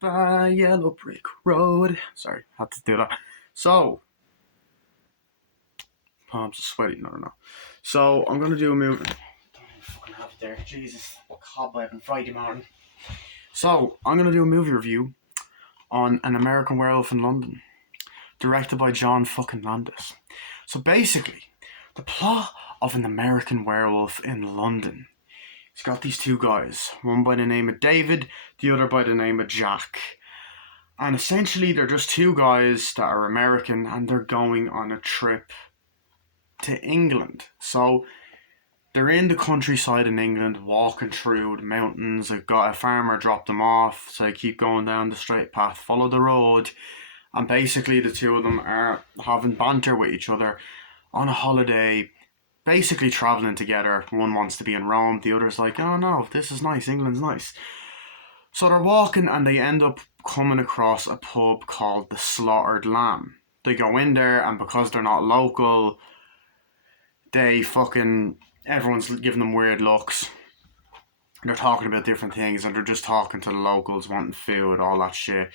by yellow brick road. Sorry, had to do that. So, palms are sweaty. No. So I'm gonna do a movie. Don't even fucking have it there. Jesus, what cobweb on Friday morning. So I'm gonna do a movie review on An American Werewolf in London, directed by John fucking Landis. So basically, the plot of An American Werewolf in London. He's got these two guys, one by the name of David, the other by the name of Jack. And essentially, they're just two guys that are American and they're going on a trip to England. So they're in the countryside in England, walking through the mountains. They've got a farmer drop them off, so they keep going down the straight path, follow the road. And basically, the two of them are having banter with each other on a holiday, basically travelling together. One wants to be in Rome, the other's like, oh no, this is nice, England's nice. So they're walking and they end up coming across a pub called the Slaughtered Lamb. They go in there, and because they're not local, everyone's giving them weird looks. They're talking about different things and they're just talking to the locals, wanting food, all that shit.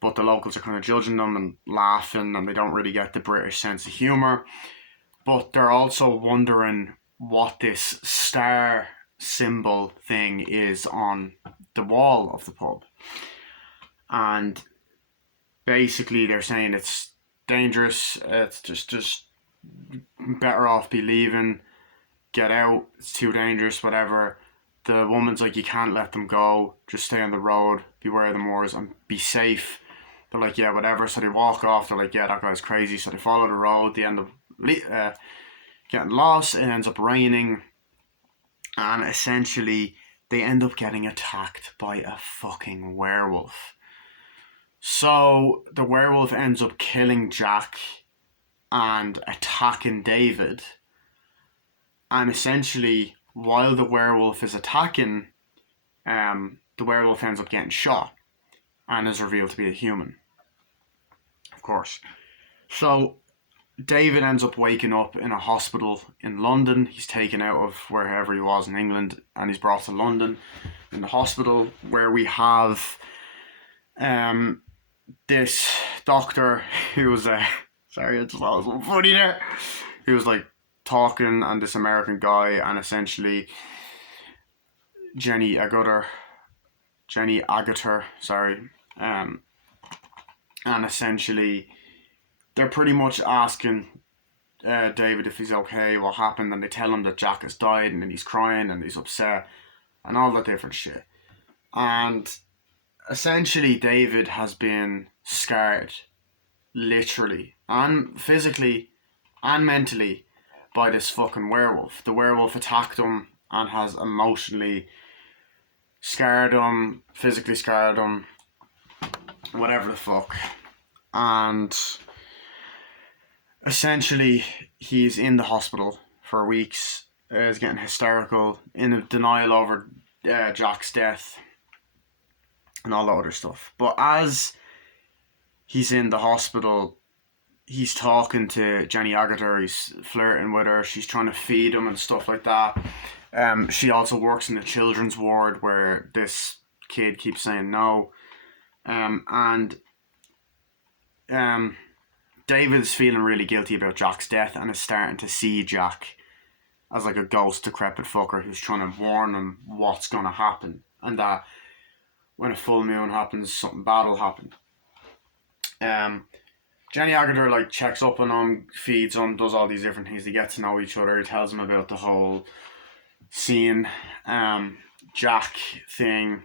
But the locals are kind of judging them and laughing, and they don't really get the British sense of humour. But they're also wondering what this star symbol thing is on the wall of the pub. And basically they're saying it's dangerous, it's just better off be leaving, get out, it's too dangerous, whatever. The woman's like, you can't let them go, just stay on the road, beware of the moors and be safe. They're like, yeah, whatever. So they walk off, they're like, yeah, that guy's crazy. So they follow the road, they end up getting lost, it ends up raining, and essentially they end up getting attacked by a fucking werewolf. So the werewolf ends up killing Jack and attacking David, and essentially while the werewolf is attacking, the werewolf ends up getting shot and is revealed to be a human, of course. So David ends up waking up in a hospital in London. He's taken out of wherever he was in England and he's brought to London in the hospital, where we have this doctor who was sorry, I just thought it was so funny there. He was like talking, and this American guy, and essentially Jenny Agutter, and essentially they're pretty much asking David if he's okay, what happened, and they tell him that Jack has died, and then he's crying and he's upset and all that different shit. And essentially David has been scarred, literally and physically and mentally, by this fucking werewolf. The werewolf attacked him and has emotionally scarred him, physically scarred him, whatever the fuck. And essentially he's in the hospital for weeks, is getting hysterical, in a denial over Jack's death and all that other stuff. But as he's in the hospital, he's talking to Jenny Agutter, he's flirting with her, she's trying to feed him and stuff like that. She also works in the children's ward where this kid keeps saying no. David's feeling really guilty about Jack's death and is starting to see Jack as like a ghost, decrepit fucker who's trying to warn him what's going to happen, and that when a full moon happens, something bad will happen. Jenny Agutter like checks up on him, feeds him, does all these different things. They get to know each other. He tells him about the whole seeing Jack thing.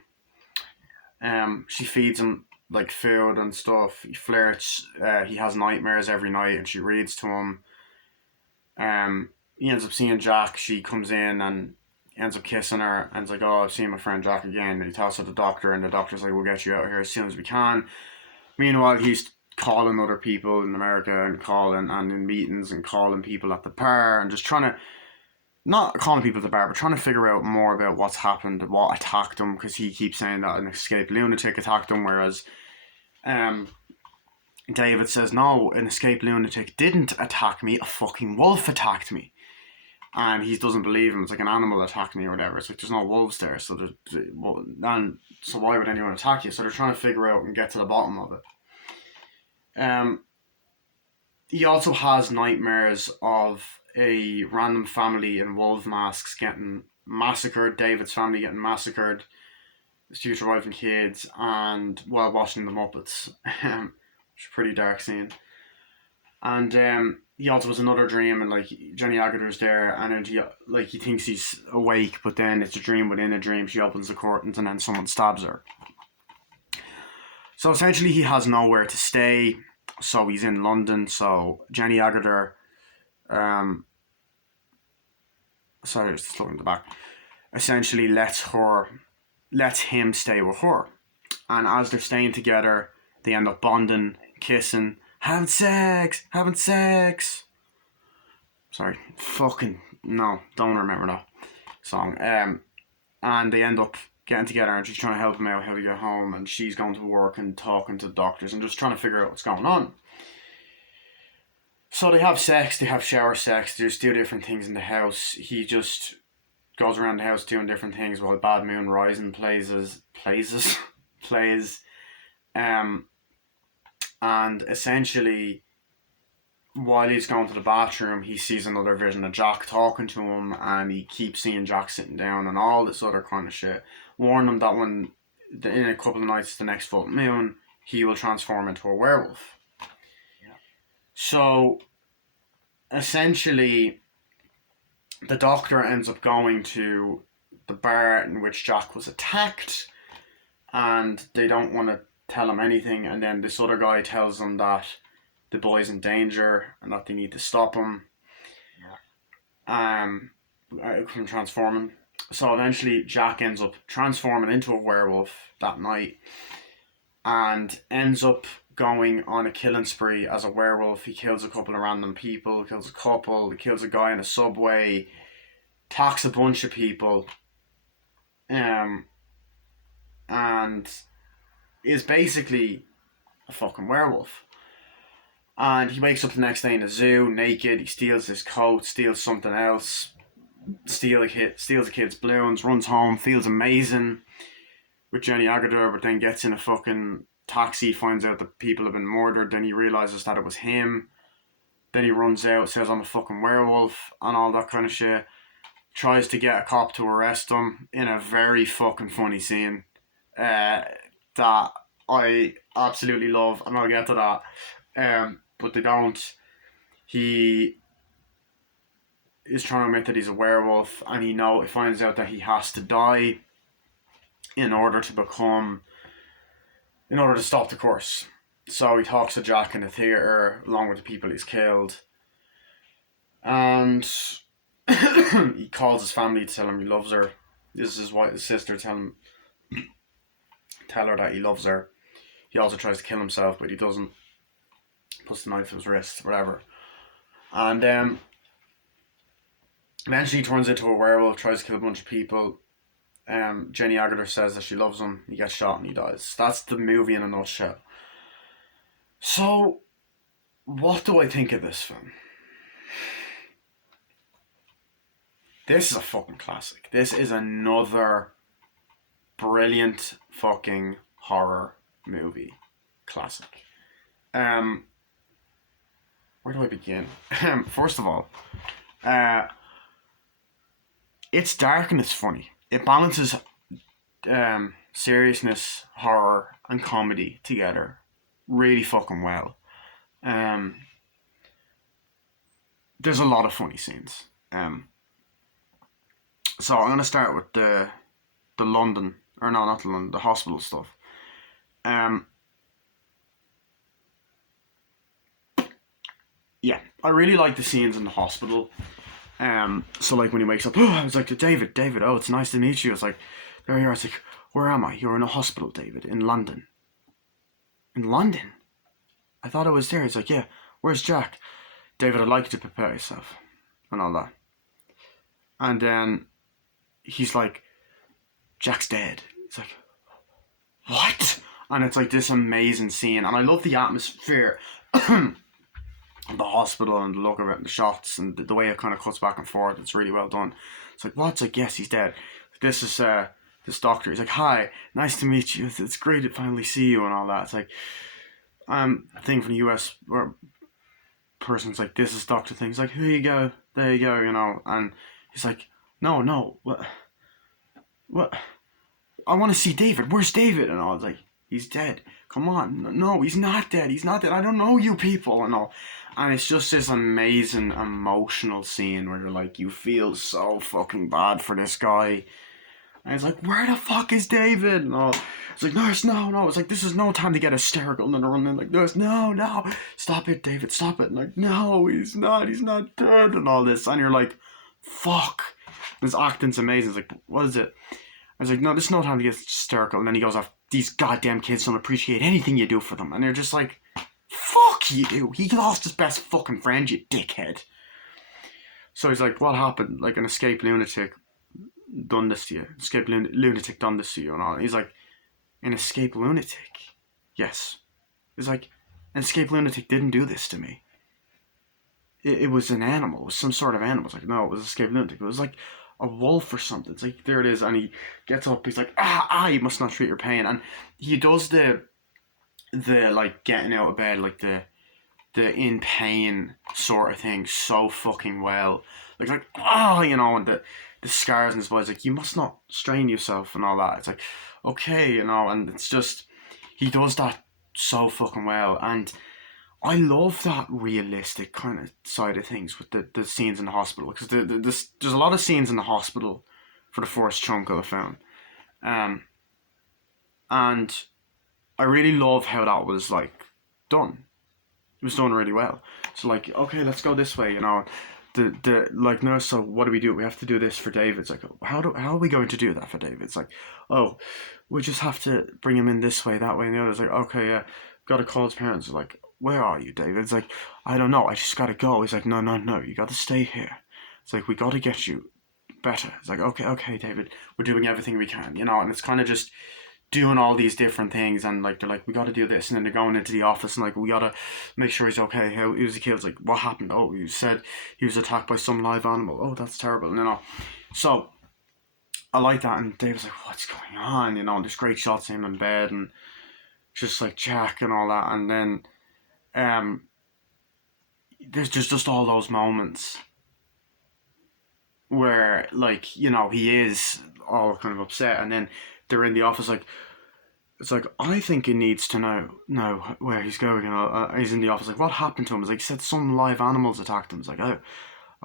She feeds him like food and stuff. He flirts. He has nightmares every night, and she reads to him. He ends up seeing Jack. She comes in and ends up kissing her, and it's like, oh, I've seen my friend Jack again. And he tells her the doctor, and the doctor's like, we'll get you out of here as soon as we can. Meanwhile, he's calling other people in America and calling and in meetings and calling people at the bar and just trying to, not calling people at the bar, but trying to figure out more about what's happened, what attacked him, because he keeps saying that an escaped lunatic attacked him, whereas David says, no, an escaped lunatic didn't attack me, a fucking wolf attacked me. and he doesn't believe him. It's like an animal attacked me or whatever. It's like there's no wolves there, so so why would anyone attack you? So they're trying to figure out and get to the bottom of it. He also has nightmares of a random family in wolf masks getting massacred. David's family getting massacred. His future wife and kids, and while watching the Muppets, which is a pretty dark scene. And he also has another dream, and like Jenny Aguilar's there, and he thinks he's awake, but then it's a dream within a dream. She opens the curtains, and then someone stabs her. So essentially, he has nowhere to stay. So he's in London. So Jenny Aguilar, sorry, just looking at the back, essentially lets him stay with her, and as they're staying together, they end up bonding, kissing, having sex. Sorry, fucking no, don't remember that song. And they end up getting together, and she's trying to help him out how to get home, and she's going to work and talking to doctors and just trying to figure out what's going on. So they have sex, they have shower sex, there's still different things in the house. He just goes around the house doing different things while Bad Moon Rising plays. And essentially, while he's going to the bathroom, he sees another vision of Jack talking to him, and he keeps seeing Jack sitting down and all this other kind of shit. Warn him that in a couple of nights, the next full moon, he will transform into a werewolf. Yeah. So, essentially, the doctor ends up going to the bar in which Jack was attacked, and they don't want to tell him anything, and then this other guy tells them that the boy's in danger and that they need to stop him from transforming. So eventually Jack ends up transforming into a werewolf that night, and ends up going on a killing spree as a werewolf. He kills a couple of random people, he kills a guy in a subway, attacks a bunch of people, and is basically a fucking werewolf. And he wakes up the next day in a zoo, naked. He steals his coat, steals something else, steals a kid's balloons, runs home, feels amazing with Jenny Aguilar, but then gets in a fucking taxi, finds out that people have been murdered, then he realises that it was him. Then he runs out, says I'm a fucking werewolf, and all that kind of shit. Tries to get a cop to arrest him in a very fucking funny scene that I absolutely love, and I'll get to that. But they don't. He is trying to admit that he's a werewolf, and he finds out that he has to die in order to stop the curse. So he talks to Jack in the theatre along with the people he's killed, and he calls his family to tell him he loves her. This is why his sister tell her that he loves her. He also tries to kill himself, but he doesn't. Puts the knife to his wrist, whatever. And eventually he turns into a werewolf, tries to kill a bunch of people. Jenny Aguilar says that she loves him. He gets shot and he dies. That's the movie in a nutshell. So, what do I think of this film? This is a fucking classic. This is another brilliant fucking horror movie. Classic. Where do I begin? First of all, it's dark and it's funny. It balances seriousness, horror, and comedy together really fucking well. There's a lot of funny scenes. So I'm gonna start with the hospital stuff. Yeah, I really like the scenes in the hospital. So like when he wakes up, I was like, David, oh, it's nice to meet you. It's like, there you are. It's like, where am I? You're in a hospital, David, in London. In London? I thought I was there. It's like, yeah, where's Jack? David, I'd like you to prepare yourself. And all that. And then he's like, Jack's dead. It's like, what? And it's like this amazing scene. And I love the atmosphere. the hospital and the look of it and the shots and the way it kind of cuts back and forth. It's really well done. It's like, what? It's like, yes, he's dead. This is this doctor. He's like, hi, nice to meet you. It's great to finally see you and all that. It's like, a thing from the US where person's like, this is Doctor Thing. He's like, here you go, there you go, and he's like, no, what? I want to see David. Where's David? And I was like, he's dead. Come on, no, he's not dead. He's not dead. I don't know you people and all. And it's just this amazing emotional scene where you're like, you feel so fucking bad for this guy. And it's like, where the fuck is David? And all. It's like, nurse, no. It's like, this is no time to get hysterical. And then they're running like, nurse, no. Stop it, David, stop it. And like, no, he's not dead. And all this. And you're like, fuck. His acting's amazing. It's like, what is it? I was like, no, this is no time to get hysterical. And then he goes off, these goddamn kids don't appreciate anything you do for them. And they're just like, fuck you. He lost his best fucking friend, you dickhead. So he's like, what happened? Like, an escaped lunatic done this to you. Escaped lunatic done this to you and all. He's like, an escaped lunatic? Yes. He's like, an escaped lunatic didn't do this to me. It was an animal. It was some sort of animal. It's like, no, it was an escaped lunatic. It was like a wolf or something. It's like, there it is. And he gets up. He's like, you must not treat your pain. And he does the like getting out of bed, like the in pain sort of thing so fucking well. Like, and the scars in his body. It's like, you must not strain yourself and all that. It's like, okay, and it's just, he does that so fucking well. And I love that realistic kind of side of things with the scenes in the hospital, because there's a lot of scenes in the hospital for the first chunk of the film, and I really love how that was like done. It was done really well. So like, okay, let's go this way, The like, no, so what do? We have to do this for David. It's like, how are we going to do that for David? It's like, oh, we just have to bring him in this way, that way, and the other. It's like, okay, yeah, got to call his parents. It's like, where are you, David? It's like, I don't know, I just gotta go. He's like, no, you gotta stay here. It's like, we gotta get you better. It's like, okay, David, we're doing everything we can, and it's kind of just doing all these different things, and like, they're like, we gotta do this, and then they're going into the office, and like, we gotta make sure he's okay. How he was a kid. It's like, what happened? Oh, you said he was attacked by some live animal. Oh, that's terrible. So I like that. And David's like, what's going on? There's great shots of him in bed and just like Jack and all that. And then there's just all those moments where, like, he is all kind of upset, and then they're in the office, like, it's like, I think he needs to know where he's going. He's in the office, like, what happened to him? It's like, he said some live animals attacked him. It's like, oh,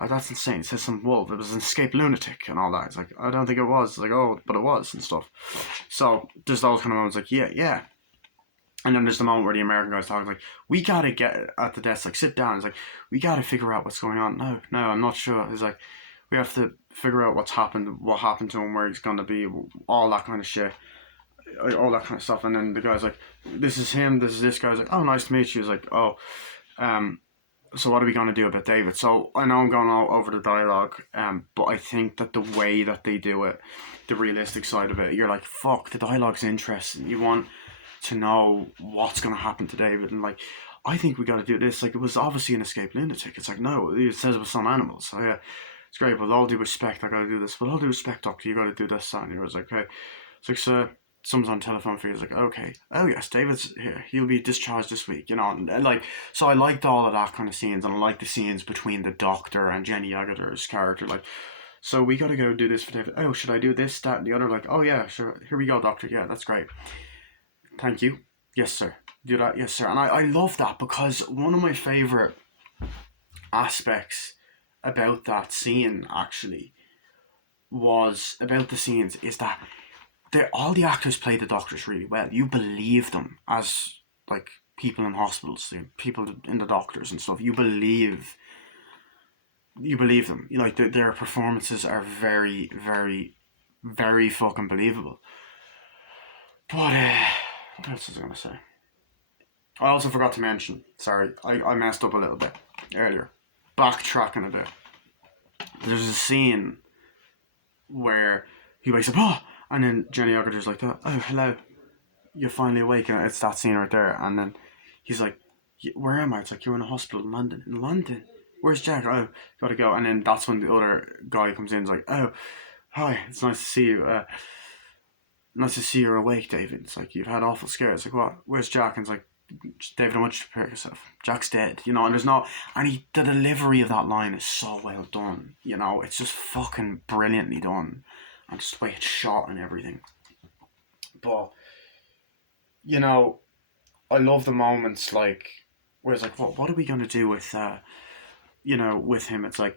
that's insane. It says some wolf. It was an escaped lunatic and all that. It's like, I don't think it was. It's like, oh, but it was and stuff. So there's those kind of moments, like, yeah. And then there's the moment where the American guy's talking, like, we gotta get at the desk, like, sit down. It's like, we gotta figure out what's going on. No, I'm not sure. It's like, we have to figure out what happened to him, where he's gonna be, all that kind of shit, all that kind of stuff. And then the guy's like, this is him, this is this guy's like, oh, nice to meet you. He's like, oh, so what are we gonna do about David? So I know I'm going all over the dialogue, but I think that the way that they do it, the realistic side of it, you're like, fuck, the dialogue's interesting. You want to know what's going to happen to David, and like, I think we got to do this. Like, it was obviously an escaped lunatic. It's like, no, it says it was some animals. So yeah, it's great. With all due respect, I got to do this. With all due respect, doctor, you got to do this. And he was like, okay. It's like, sir, someone's on telephone for you. He's like, okay. Oh yes, David's here. He'll be discharged this week. And like, so I liked all of that kind of scenes, and I liked the scenes between the doctor and Jenny Aguilar's character. Like, so we got to go do this for David. Oh, should I do this, that, and the other? Like, oh yeah, sure. Here we go, doctor. Yeah, that's great. Thank you. Yes, sir. Do that. Yes, sir. And I love that, because one of my favourite aspects about that scene, actually, was about the scenes, is that all the actors play the doctors really well. You believe them as, like, people in hospitals, people in the doctors and stuff. You believe them. Like, their performances are very, very, very fucking believable. But what else was I going to say? I also forgot to mention, sorry, I messed up a little bit earlier. Backtracking a bit. There's a scene where he wakes up, and then Jenny Aguilar's like, oh, hello, you're finally awake. And it's that scene right there. And then he's like, Where am I? It's like, you're in a hospital in London. In London? Where's Jack? Oh, gotta go. And then that's when the other guy comes in and is like, oh, hi, it's nice to see you. Nice to see you're awake, David. It's like, you've had awful scares. It's like, what? Where's Jack? And it's like, David, I want you to prepare yourself. Jack's dead, you know. And there's no, and the delivery of that line is so well done, you know. It's just fucking brilliantly done, and just the way it's shot and everything. But you know, I love the moments like where it's like, what are we gonna do with with him? It's like,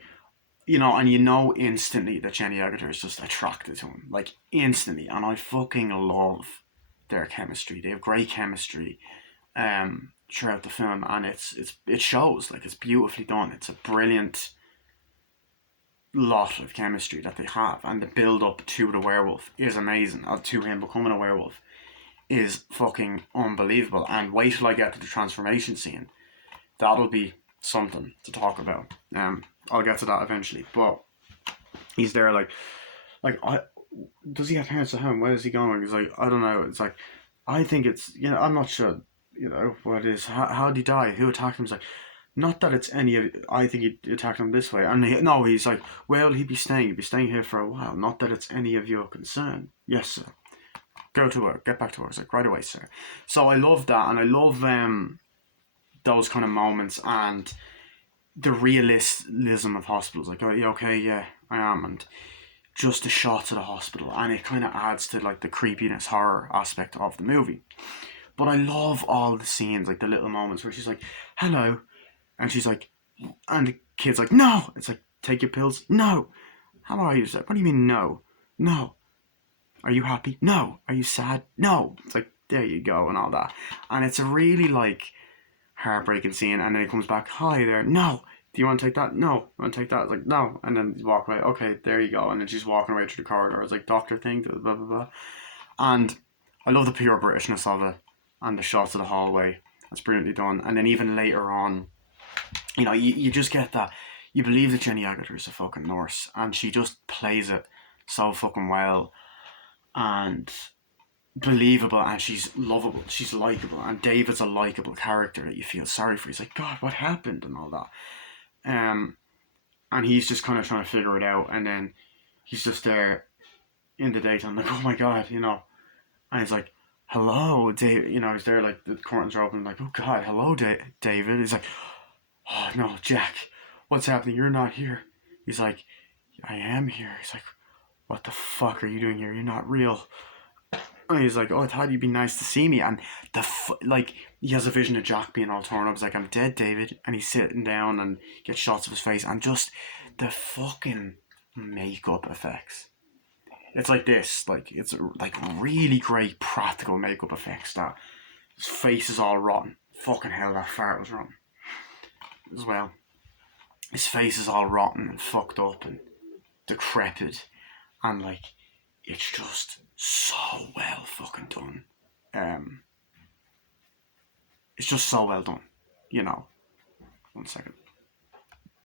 and instantly that Jenny Agutter is just attracted to him, like instantly, and I fucking love their chemistry. They have great chemistry, throughout the film, and it shows, like, it's beautifully done. It's a brilliant lot of chemistry that they have, and the build up to the werewolf is amazing. To him becoming a werewolf is fucking unbelievable. And wait till I get to the transformation scene. That'll be something to talk about. I'll get to that eventually. But he's there I does he have parents at home? Where is he going? He's like, I don't know. It's like, I think it's, I'm not sure, what it is. How did he die? Who attacked him? He's like, not that it's any of, I think he attacked him this way. And he's like, well, he'd be staying here for a while. Not that it's any of your concern. Yes, sir. Go to work. Get back to work. It's like, right away, sir. So I love that, and I love those kind of moments, and the realism of hospitals. Like, oh, you okay? Yeah, I am. And just the shots of the hospital, and it kind of adds to like the creepiness, horror aspect of the movie. But I love all the scenes, like the little moments where she's like, hello, and she's like, and the kid's like, no. It's like, take your pills. No. How are you? Like, what do you mean no? No. Are you happy? No. Are you sad? No. It's like, there you go, and all that. And it's a really like heartbreaking scene, and then it comes back, hi there. No. Do you want to take that? No. I want to take that? It's like, no. And then he's walking away. Okay, there you go. And then she's walking away through the corridor. It's like, doctor thing, blah, blah, blah. And I love the pure Britishness of it, and the shots of the hallway. That's brilliantly done. And then even later on, you just get that. You believe that Jenny Agutter is a fucking nurse, and she just plays it so fucking well, and believable, and she's lovable, she's likable, and David's a likable character that you feel sorry for. He's like, God, what happened, and all that. And he's just kind of trying to figure it out, and then he's just there in the daytime, like, oh my God, and he's like, hello, David, he's there, like, the curtains are open, like, oh God, hello, David. He's like, oh no, Jack, what's happening? You're not here. He's like, I am here. He's like, what the fuck are you doing here? You're not real. And he's like, oh, I thought you'd be nice to see me. And he has a vision of Jack being all torn up. He's like, I'm dead, David. And he's sitting down and gets shots of his face, and just the fucking makeup effects. It's like this, like, it's like really great practical makeup effects. That his face is all rotten. Fucking hell, that fart was rotten as well. His face is all rotten and fucked up and decrepit, and like, it's just so well fucking done. It's just so well done, 1 second.